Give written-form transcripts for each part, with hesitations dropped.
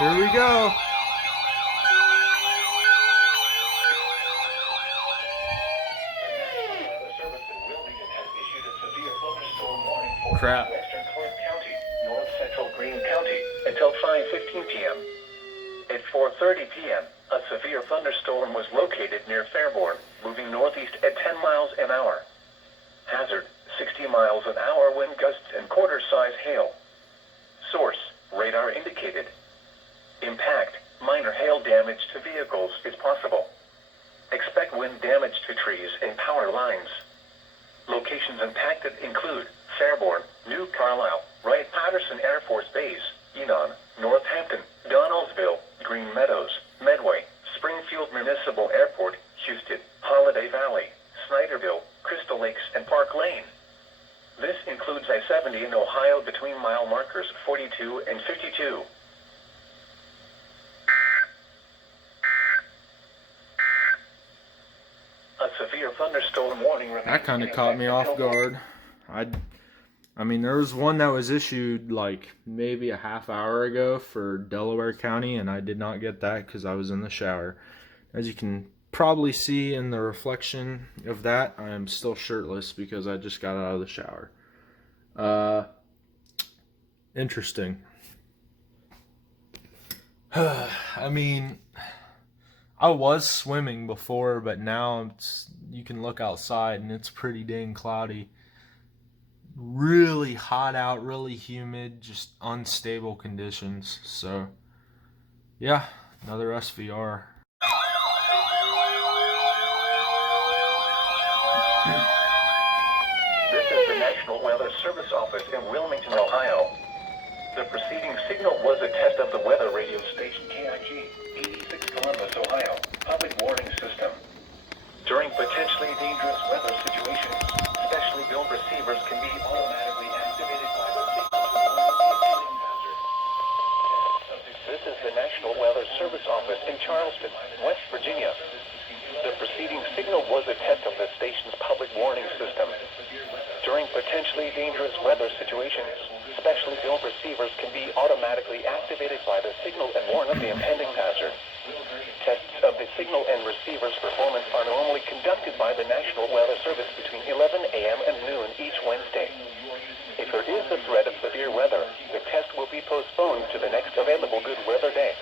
Here we go. Crap. Western Clark County, north central Greene County, until 5:15 p.m. At 4:30 p.m., a severe thunderstorm was located near Fairborn, moving northeast at 10 miles an hour. Hazard, 60 miles an hour wind gusts and quarter-size hail. Source, radar indicated. Impact, minor hail damage to vehicles is possible. Expect wind damage to trees and power lines. Locations impacted include Fairborn, New Carlisle, Wright-Patterson Air Force Base, Enon, Northampton, Donaldsville, Green Meadows, Medway, Springfield Municipal Airport, Houston, Holiday Valley, Snyderville, Crystal Lakes, and Park Lane. This includes I-70 in Ohio between mile markers 42 and 52. A severe thunderstorm warning remains. That kind of caught me off guard. I mean, there was one that was issued like maybe a half hour ago for Delaware County, and I did not get that because I was in the shower. As you can probably see in the reflection of that, I am still shirtless because I just got out of the shower. Interesting. I mean, I was swimming before, but now you can look outside and it's pretty dang cloudy. Really hot out, really humid, just unstable conditions. So, yeah, another SVR. This is the National Weather Service Office in Wilmington, Ohio. The preceding signal was a test of the weather radio station KIG 86 Columbus, Ohio, public warning system. During potentially dangerous weather situations, specially built receivers can be automatically activated by the signal to warn of the impending hazard. This is the National Weather Service Office in Charleston, West Virginia. The preceding signal was a test of the station's public warning system. During potentially dangerous weather situations, specially built receivers can be automatically activated by the signal and warn of the impending hazard. Tests of the signal and receiver's performance are normally conducted by the National Weather Service between 11 a.m. and noon each Wednesday. If there is a threat of severe weather, the test will be postponed to the next available good weather day.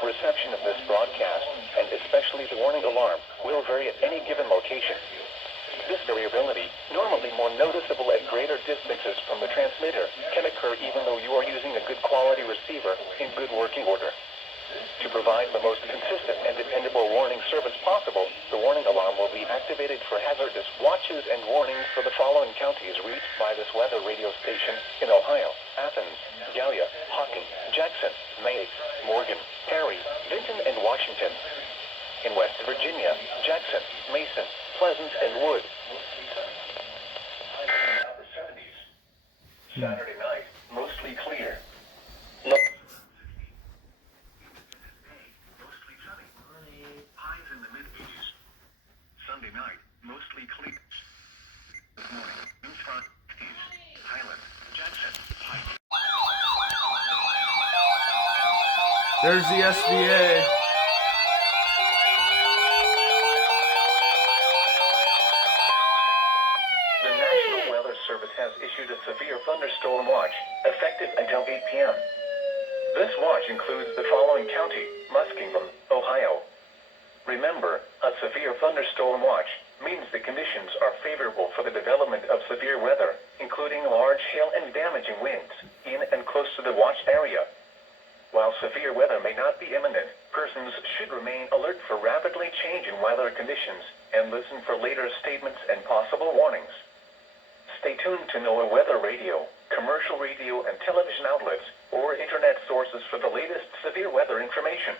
Reception of this broadcast, and especially the warning alarm, will vary at any given location. This variability, normally more noticeable at greater distances from the transmitter, can occur even though you are using a good quality receiver in good working order. To provide the most consistent and dependable warning service possible, the warning alarm will be activated for hazardous watches and warnings for the following counties reached by this weather radio station in Ohio: Athens, Gallia, Hocking, Jackson, Meigs, Morgan, Perry, Vinton, and Washington. In West Virginia, Jackson, Mason, Pleasant, and Wood. Saturday night, mostly clear. Mostly sunny. Highs in the mid-80s. Sunday night, mostly clear. This morning, Innsbruck, Highland, Jackson, Pike. There's the SVA. The National Weather Service has issued a severe thunderstorm watch, effective until 8 p.m. This watch includes the following county: Muskingum, Ohio. Remember, a severe thunderstorm watch means the conditions are favorable for the development of severe weather, including large hail and damaging winds, in and close to the watch area. While severe weather may not be imminent, persons should remain alert for rapidly changing weather conditions and listen for later statements and possible warnings. Stay tuned to NOAA Weather Radio, commercial radio and television outlets, or internet sources for the latest severe weather information.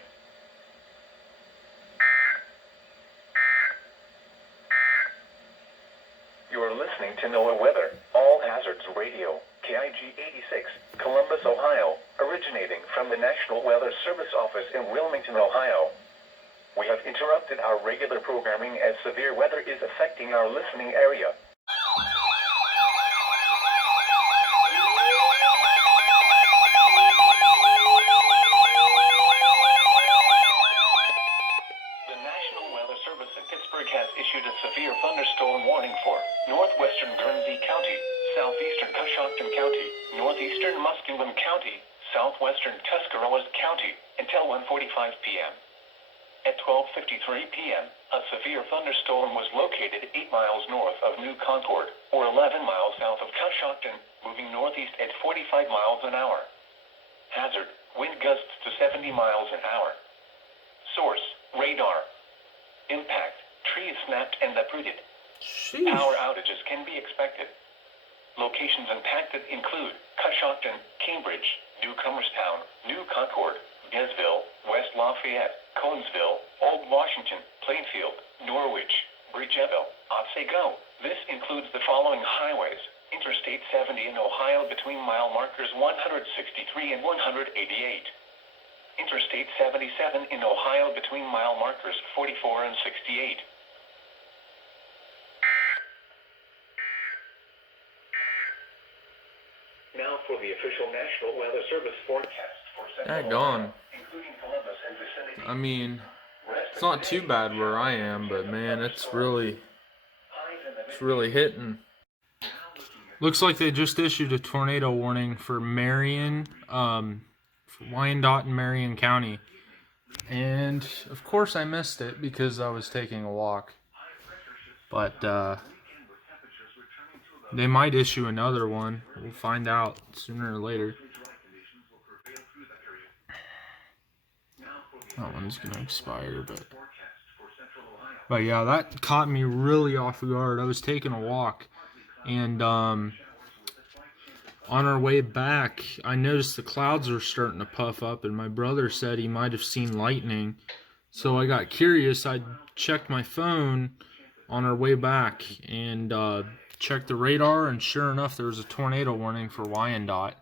You are listening to NOAA Weather, All Hazards Radio, KIG 86, Columbus, Ohio, originating from the National Weather Service Office in Wilmington, Ohio. We have interrupted our regular programming as severe weather is affecting our listening area. County, northeastern Muskingum County, southwestern Tuscarawas County, until 1:45 p.m. At 12:53 p.m., a severe thunderstorm was located 8 miles north of New Concord, or 11 miles south of Coshocton, moving northeast at 45 miles an hour. Hazard, wind gusts to 70 miles an hour. Source, radar. Impact, trees snapped and uprooted. Sheesh. Power outages can be expected. Locations impacted include Coshocton, Cambridge, Newcomerstown, New Concord, Gainesville, West Lafayette, Conesville, Old Washington, Plainfield, Norwich, Bridgeville, Otsego. This includes the following highways: Interstate 70 in Ohio between mile markers 163 and 188. Interstate 77 in Ohio between mile markers 44 and 68. Now for the official National Weather Service forecast for Central Ohio, including Columbus and vicinity. I mean, it's not too bad where I am, but man, it's really hitting. Looks like they just issued a tornado warning for Marion, for Wyandotte and Marion County. And of course I missed it because I was taking a walk. But they might issue another one. We'll find out sooner or later. That one's gonna expire, but yeah, that caught me really off guard. I was taking a walk, and on our way back, I noticed the clouds were starting to puff up, and my brother said he might have seen lightning. So I got curious. I checked my phone on our way back and checked the radar, and sure enough, there was a tornado warning for Wyandotte.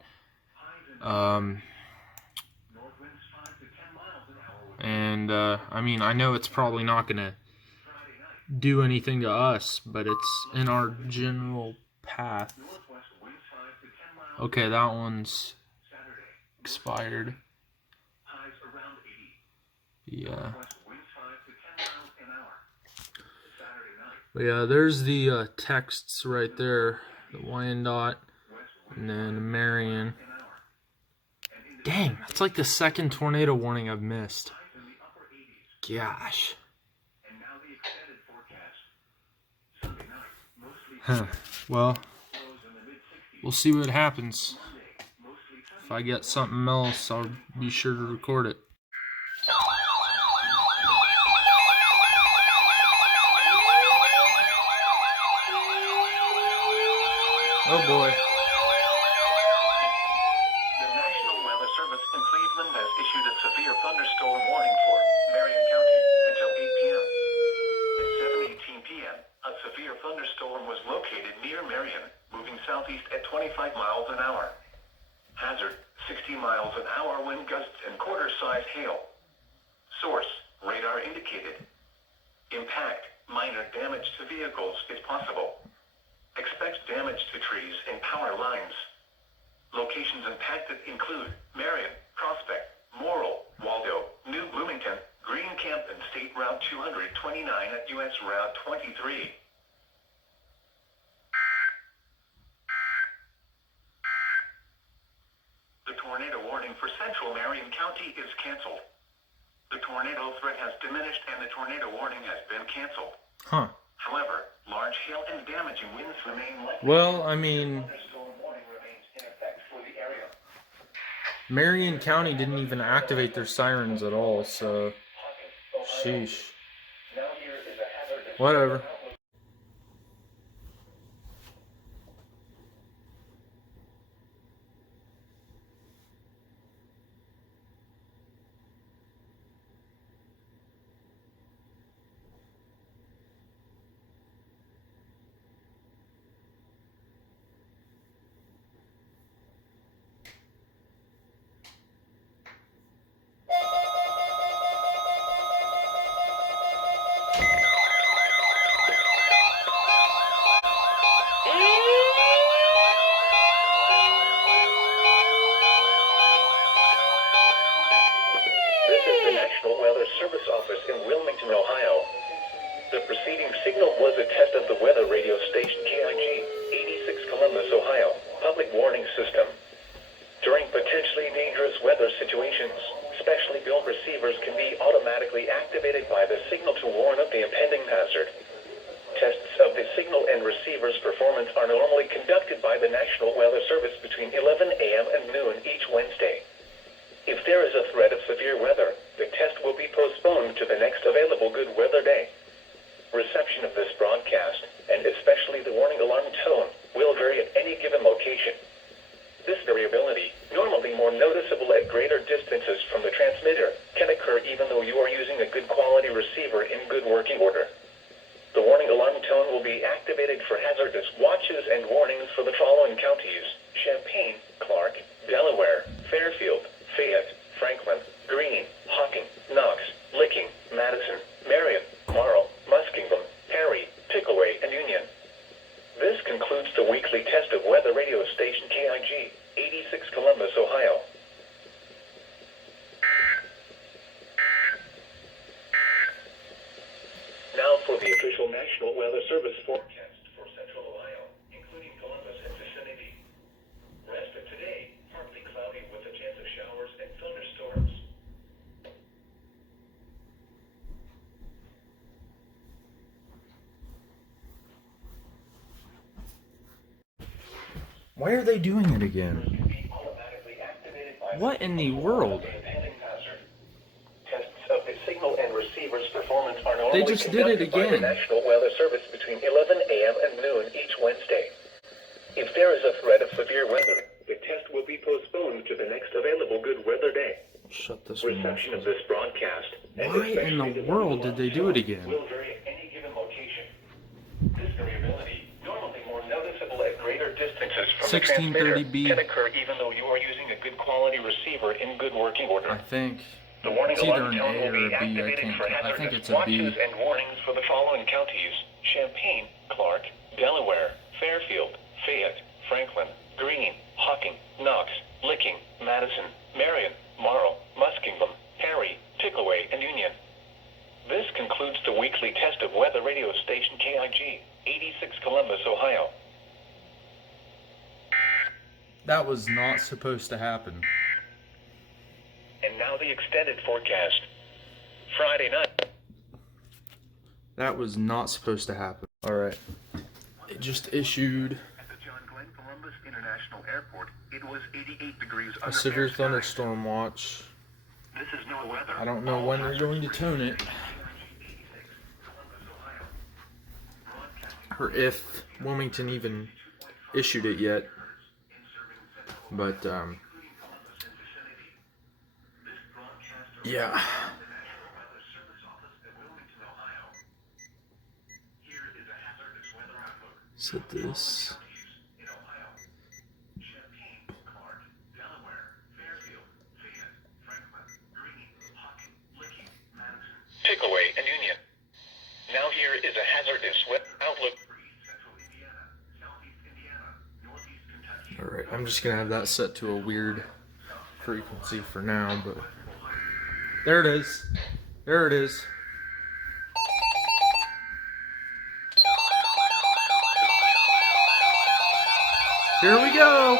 I mean, I know it's probably not going to do anything to us, but it's in our general path. Okay, that one's expired. Yeah. But yeah, there's the texts right there. The Wyandotte and then Marion. Dang, that's like the second tornado warning I've missed. Gosh. Huh. Well, we'll see what happens. If I get something else, I'll be sure to record it. Oh boy. The National Weather Service in Cleveland has issued a severe thunderstorm warning for Marion County until 8 p.m. At 7:18 p.m., a severe thunderstorm was located near Marion, moving southeast at 25 miles an hour. Hazard, 60 miles an hour wind gusts and quarter-size hail. Source, radar indicated. Impact, minor damage to vehicles is possible. Expect damage to trees and power lines. Locations impacted include Marion, Prospect, Morrill, Waldo, New Bloomington, Green Camp, and State Route 229 at U.S. Route 23. The tornado warning for central Marion County is canceled. The tornado threat has diminished and the tornado warning has been canceled. Huh. However, large hail and damaging winds remain likely. Well, I mean, Marion County didn't even activate their sirens at all, so sheesh. Whatever. Service Office in Wilmington, Ohio. The preceding signal was a test of the weather radio station KIG 86. Columbus, Ohio. Public warning system. During potentially dangerous weather situations, specially built receivers can be automatically activated by the signal to warn of the impending hazard. Tests of the signal and receiver's performance are normally conducted by the National Weather Service between 11 a.m. and noon each Wednesday. If there is a threat of severe weather, the test will be postponed to the next available good weather day. Reception of this broadcast, and especially the warning alarm tone, will vary at any given location. This variability, normally more noticeable at greater distances from the transmitter, can occur even though you are using a good quality receiver in good working order. The warning alarm tone will be activated for hazardous watches and warnings for the following counties: Champaign, Clark, Delaware, Fairfield, Fayette, Franklin, Greene, Hocking, Knox, Licking, Madison, Marion, Marl, Muskingum, Perry, Pickaway, and Union. This concludes the weekly test of weather radio station KIG, 86 Columbus, Ohio. Now for the official National Weather Service forecast for Central Ohio, including Columbus and vicinity. Rest of today, partly cloudy with a chance of showers and thunderstorms. Why are they doing it again? What in the world? Tests of the signal and receiver's performance are normally They just did it conducted by the again. National Weather Service between 11 a.m. and noon each Wednesday. If there is a threat of severe weather, the test will be postponed to the next available good weather day. Shut this one off. Reception of this broadcast, and Why in especially the the world did they do it tone, again? will vary at any given location. This variability, normally more noticeable at greater distances from the transmitter, 1630B. can occur even though you are using a good quality receiver in good working order. I think The warning it's either alarm an tone A will or be a B. I activated can't. for I think hazardous it's a B. watches and warnings for the following counties: Champaign, Clark, Delaware, Fairfield, Fayette, Franklin, Greene, Hocking, Knox, Licking, Madison, Marion, Marl, Muskingum, Perry, Pickaway, and Union. This concludes the weekly test of weather radio station KIG, 86 Columbus, Ohio. That was not supposed to happen. And now the extended forecast. Friday night. That was not supposed to happen. Alright. It just issued At the John Glenn Columbus International Airport, it was 88 degrees a under severe fair skies. thunderstorm watch. This is no weather. I don't know when they're going to tone it. Or if Wilmington even issued it yet. But, yeah. Set this. Pickaway and Union. Now here is a hazardous weather outlook. Alright, I'm just gonna have that set to a weird frequency for now, but there it is. There it is. Here we go.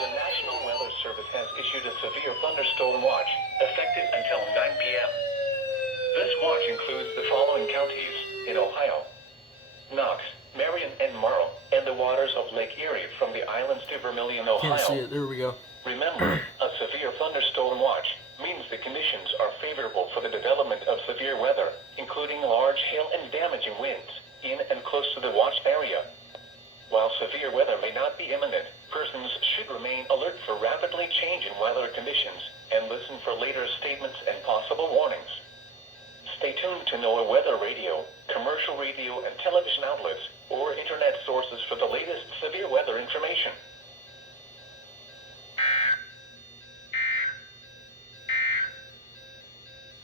The National Weather Service has issued a severe thunderstorm watch, effective until 9 p.m. This watch includes the following counties in Ohio: Knox, Marion, and Marl, and the waters of Lake Erie from the islands to Vermilion, Ohio. Can't see it. There we go. Remember, a severe thunderstorm watch means the conditions are favorable for the development of severe weather, including large hail and damaging winds, in and close to the watched area. While severe weather may not be imminent, persons should remain alert for rapidly changing weather conditions and listen for later statements and possible warnings. Stay tuned to NOAA Weather Radio, commercial radio and television outlets, or internet sources for the latest severe weather information.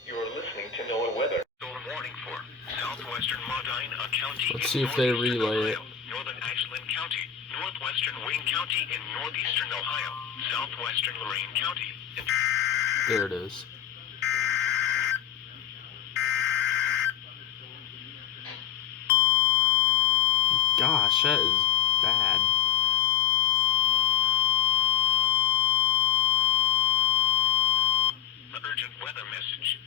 You are listening to NOAA Weather. Storm warning for southwestern Medina County. Let's see if they relay it. Northern Ashland County, northwestern Wayne County, and northeastern Ohio, southwestern Lorain County. There it is. Hachette is bad. The urgent weather message.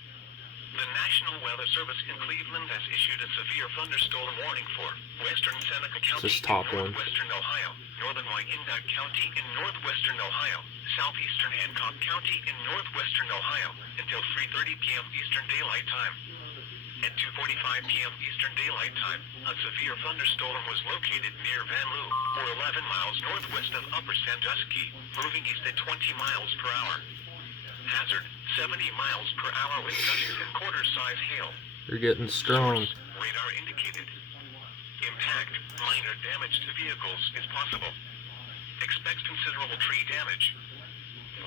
The National Weather Service in Cleveland has issued a severe thunderstorm warning for western Seneca County This in top one. northwestern Ohio, northern Wyandotte County in northwestern Ohio, southeastern Hancock County in northwestern Ohio until 3:30 p.m. Eastern Daylight Time. At 2:45 p.m. Eastern Daylight Time, a severe thunderstorm was located near Van Loo, or 11 miles northwest of Upper Sandusky, moving east at 20 miles per hour. Hazard, 70 miles per hour with gusts and quarter-size hail. You're getting strong. Source, radar indicated. Impact, minor damage to vehicles is possible. Expect considerable tree damage.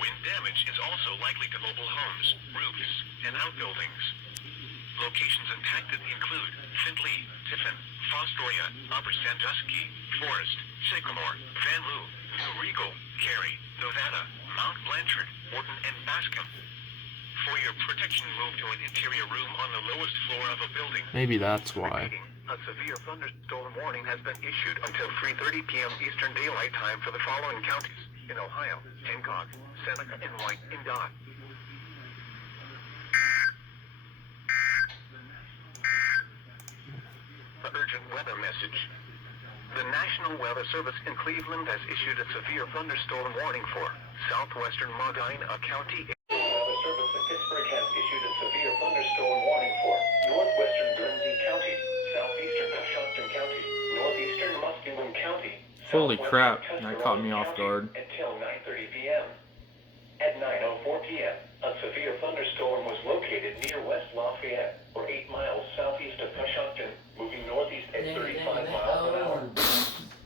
Wind damage is also likely to mobile homes, roofs, and outbuildings. Locations impacted include Findlay, Tiffin, Fostoria, Upper Sandusky, Forest, Sycamore, Van Loo, New Regal, Cary, Nevada, Mount Blanchard, Wharton, and Bascom. For your protection, move to an interior room on the lowest floor of a building. Maybe that's why. Repeating, a severe thunderstorm warning has been issued until 3:30 p.m. Eastern Daylight Time for the following counties in Ohio: Hancock, Seneca, and Wyandotte. The urgent weather message. The National Weather Service in Cleveland has issued a severe thunderstorm warning for southwestern Medina County. The Weather Service in Pittsburgh has issued a severe thunderstorm warning for northwestern Guernsey County, southeastern Coshocton County, northeastern Muskegon County. Holy crap, that caught me off guard. Until 9:30 p.m. At 9:04 p.m., a severe thunderstorm was located near West Lafayette, or 8 miles southeast of Coshocton, moving northeast at 35 miles an hour.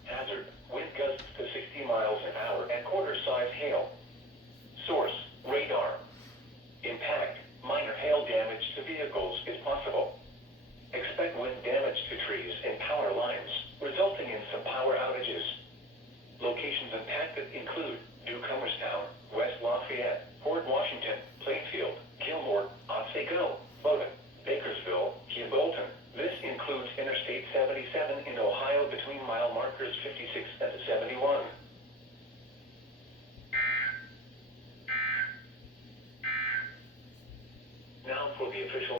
Hazard, wind gusts to 60 miles an hour and quarter-size hail. Source, radar. Impact, minor hail damage to vehicles is possible. Expect wind damage to trees and power lines, resulting in some power outages. Locations impacted include Newcomerstown, West Lafayette, Port Washington, Plainfield, Gilmore, Otsego, Bowdoin, Bakersville, Bolton. This includes Interstate 77 in Ohio between mile markers 56 and 71. Now for the official